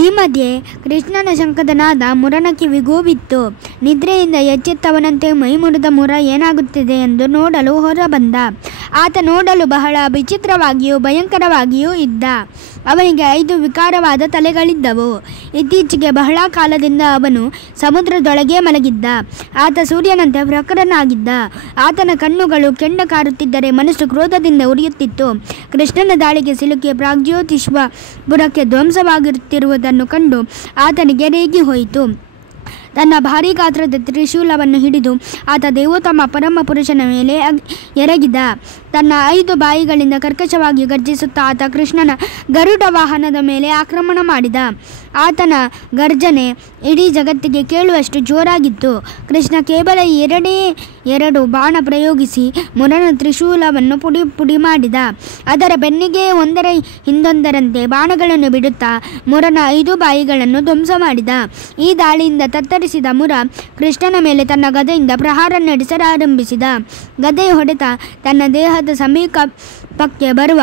ಈ ಮಧ್ಯೆ ಕೃಷ್ಣನ ಶಂಖದ ನಾದ ಮುರನ ಕಿವಿಗೂ ಬಿತ್ತು. ನಿದ್ರೆಯಿಂದ ಎಚ್ಚೆತ್ತವನಂತೆ ಮೈ ಮುರಿದ ಮುರ ಏನಾಗುತ್ತಿದೆ ಎಂದು ನೋಡಲು ಹೊರಬಂದ. ಆತ ನೋಡಲು ಬಹಳ ವಿಚಿತ್ರವಾಗಿಯೂ ಭಯಂಕರವಾಗಿಯೂ ಇದ್ದ. ಅವನಿಗೆ 5 ವಿಕಾರವಾದ ತಲೆಗಳಿದ್ದವು. ಇತ್ತೀಚೆಗೆ ಬಹಳ ಕಾಲದಿಂದ ಅವನು ಸಮುದ್ರದೊಳಗೆ ಮಲಗಿದ್ದ. ಆತ ಸೂರ್ಯನಂತೆ ಪ್ರಖರನಾಗಿದ್ದ. ಆತನ ಕಣ್ಣುಗಳು ಕೆಂಡ ಕಾರುತ್ತಿದ್ದರೆ ಮನಸ್ಸು ಕ್ರೋಧದಿಂದ ಉರಿಯುತ್ತಿತ್ತು. ಕೃಷ್ಣನ ದಾಳಿಗೆ ಸಿಲುಕಿ ಪ್ರಾಗ್ಜ್ಯೋತಿಷಪುರಕ್ಕೆ ಧ್ವಂಸವಾಗುತ್ತಿರುವುದನ್ನು ಕಂಡು ಆತನಿಗೆ ರೇಗಿ ಹೋಯಿತು. ತನ್ನ ಭಾರೀ ಗಾತ್ರದ ತ್ರಿಶೂಲವನ್ನು ಹಿಡಿದು ಆತ ದೇವೋತ್ತಮ ಪರಮ ಪುರುಷನ ಮೇಲೆ ಎರಗಿದ. ತನ್ನ 5 ಬಾಯಿಗಳಿಂದ ಕರ್ಕಶವಾಗಿ ಗರ್ಜಿಸುತ್ತಾ ಆತ ಕೃಷ್ಣನ ಗರುಡ ವಾಹನದ ಮೇಲೆ ಆಕ್ರಮಣ ಮಾಡಿದ. ಆತನ ಗರ್ಜನೆ ಇಡೀ ಜಗತ್ತಿಗೆ ಕೇಳುವಷ್ಟು ಜೋರಾಗಿತ್ತು. ಕೃಷ್ಣ ಕೇವಲ 2 ಬಾಣ ಪ್ರಯೋಗಿಸಿ ಮುರನ ತ್ರಿಶೂಲವನ್ನು ಪುಡಿ ಪುಡಿ ಮಾಡಿದ. ಅದರ ಬೆನ್ನಿಗೆ ಒಂದರ ಹಿಂದೊಂದರಂತೆ ಬಾಣಗಳನ್ನು ಬಿಡುತ್ತಾ ಮುರನ 5 ಬಾಯಿಗಳನ್ನು ಧ್ವಂಸ ಮಾಡಿದ. ಈ ದಾಳಿಯಿಂದ ತತ್ತರಿಸಿದ ಮುರ ಕೃಷ್ಣನ ಮೇಲೆ ತನ್ನ ಗದೆಯಿಂದ ಪ್ರಹಾರ ನಡೆಸಲಾರಂಭಿಸಿದ. ಗದೆಯ ಹೊಡೆತ ತನ್ನ ದೇಹದ ಸಮೀಪಕ್ಕೆ ಬರುವ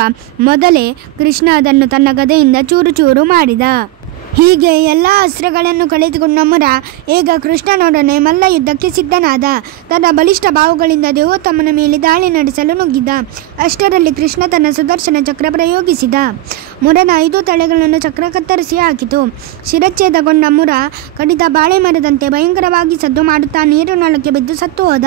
ಮೊದಲೇ ಕೃಷ್ಣ ಅದನ್ನು ತನ್ನ ಗದೆಯಿಂದ ಚೂರು ಚೂರು ಮಾಡಿದ. ಹೀಗೆ ಎಲ್ಲ ಅಸ್ತ್ರಗಳನ್ನು ಕಳೆದುಕೊಂಡ ಮುರ ಈಗ ಕೃಷ್ಣನೊಡನೆ ಮಲ್ಲ ಯುದ್ಧಕ್ಕೆ ಸಿದ್ಧನಾದ. ತನ್ನ ಬಲಿಷ್ಠ ಬಾಹುಗಳಿಂದ ದೇವೋತ್ತಮನ ಮೇಲೆ ದಾಳಿ ನಡೆಸಲು ನುಗ್ಗಿದ. ಅಷ್ಟರಲ್ಲಿ ಕೃಷ್ಣ ತನ್ನ ಸುದರ್ಶನ ಚಕ್ರ ಪ್ರಯೋಗಿಸಿದ. ಮುರನ 5 ತಲೆಗಳನ್ನು ಚಕ್ರ ಕತ್ತರಿಸಿ ಹಾಕಿತು. ಶಿರಚ್ಛೇದಗೊಂಡ ಮುರ ಕಡಿದ ಬಾಳೆ ಮರದಂತೆ ಭಯಂಕರವಾಗಿ ಸದ್ದು ಮಾಡುತ್ತಾ ನೀರಿನೊಳಕ್ಕೆ ಬಿದ್ದು ಸತ್ತು ಹೋದ.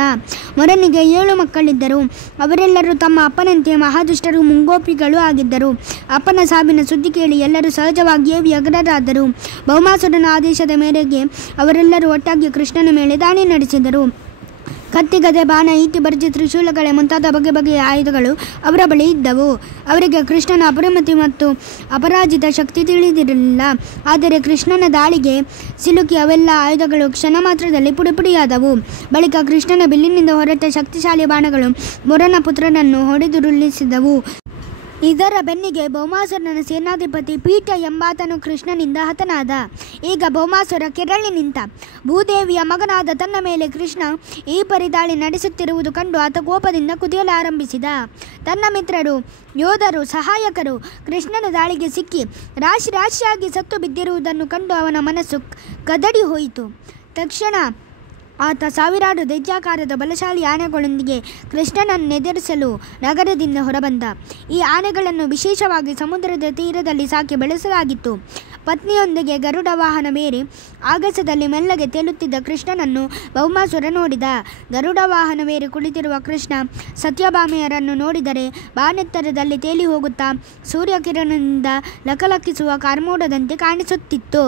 ಮುರನಿಗೆ 7 ಮಕ್ಕಳಿದ್ದರು. ಅವರೆಲ್ಲರೂ ತಮ್ಮ ಅಪ್ಪನಂತೆ ಮಹಾದುಷ್ಟರು, ಮುಂಗೋಪಿಗಳೂ ಆಗಿದ್ದರು. ಅಪ್ಪನ ಸಾವಿನ ಸುದ್ದಿ ಕೇಳಿ ಎಲ್ಲರೂ ಸಹಜವಾಗಿಯೇ ವ್ಯಗ್ರರಾದರು. ಭೌಮಾಸುರನ ಆದೇಶದ ಮೇರೆಗೆ ಅವರೆಲ್ಲರೂ ಒಟ್ಟಾಗಿ ಕೃಷ್ಣನ ಮೇಲೆ ದಾಳಿ ನಡೆಸಿದರು. ಕತ್ತಿ, ಗದೆ, ಬಾಣ, ಈಟಿ, ಬರ್ಜಿ, ತ್ರಿಶೂಲಗಳೇ ಮುಂತಾದ ಬಗೆ ಬಗೆಯ ಆಯುಧಗಳು ಅವರ ಬಳಿ ಇದ್ದವು. ಅವರಿಗೆ ಕೃಷ್ಣನ ಅಪರಿಮಿತ ಮತ್ತು ಅಪರಾಜಿತ ಶಕ್ತಿ ತಿಳಿದಿರಲಿಲ್ಲ. ಆದರೆ ಕೃಷ್ಣನ ದಾಳಿಗೆ ಸಿಲುಕಿ ಅವೆಲ್ಲ ಆಯುಧಗಳು ಕ್ಷಣ ಮಾತ್ರದಲ್ಲಿ ಪುಡಿಪುಡಿಯಾದವು. ಬಳಿಕ ಕೃಷ್ಣನ ಬಿಲ್ಲಿನಿಂದ ಹೊರಟ ಶಕ್ತಿಶಾಲಿ ಬಾಣಗಳು ಮುರನ ಪುತ್ರನನ್ನು ಹೊಡೆದುರುಳಿಸಿದವು. ಇದರ ಬೆನ್ನಿಗೆ ಭೌಮಾಸುರನ ಸೇನಾಧಿಪತಿ ಪೀಠ ಎಂಬಾತನು ಕೃಷ್ಣನಿಂದ ಹತನಾದ. ಈಗ ಭೌಮಾಸುರ ಕೆರಳಿ ನಿಂತ. ಭೂದೇವಿಯ ಮಗನಾದ ತನ್ನ ಮೇಲೆ ಕೃಷ್ಣ ಈ ಪರಿದಾಳಿ ನಡೆಸುತ್ತಿರುವುದು ಕಂಡು ಆತ ಕೋಪದಿಂದ ಕುದಿಯಲಾರಂಭಿಸಿದ. ತನ್ನ ಮಿತ್ರರು, ಯೋಧರು, ಸಹಾಯಕರು ಕೃಷ್ಣನ ದಾಳಿಗೆ ಸಿಕ್ಕಿ ರಾಶಿ ರಾಶಿಯಾಗಿ ಸತ್ತು ಬಿದ್ದಿರುವುದನ್ನು ಕಂಡು ಅವನ ಮನಸ್ಸು ಕದಡಿ ಹೋಯಿತು. ತಕ್ಷಣ ಆತ ಸಾವಿರಾರು ದೈತ್ಯಾಕಾರದ ಬಲಶಾಲಿ ಆನೆಗಳೊಂದಿಗೆ ಕೃಷ್ಣನನ್ನೆದುರಿಸಲು ನಗರದಿಂದ ಹೊರಬಂದ. ಈ ಆನೆಗಳನ್ನು ವಿಶೇಷವಾಗಿ ಸಮುದ್ರದ ತೀರದಲ್ಲಿ ಸಾಕಿ ಬೆಳೆಸಲಾಗಿತ್ತು. ಪತ್ನಿಯೊಂದಿಗೆ ಗರುಡ ವಾಹನವೇರಿ ಆಗಸದಲ್ಲಿ ಮೆಲ್ಲಗೆ ತೇಲುತ್ತಿದ್ದ ಕೃಷ್ಣನನ್ನು ಭೌಮಾಸುರ ನೋಡಿದ. ಗರುಡ ವಾಹನವೇರಿ ಕುಳಿತಿರುವ ಕೃಷ್ಣ ಸತ್ಯಭಾಮೆಯರನ್ನು ನೋಡಿದರೆ ಬಾನೆತ್ತರದಲ್ಲಿ ತೇಲಿ ಹೋಗುತ್ತಾ ಸೂರ್ಯಕಿರಣದಿಂದ ಲಕಲಕಿಸುವ ಕಾರ್ಮೋಡದಂತೆ ಕಾಣಿಸುತ್ತಿತ್ತು.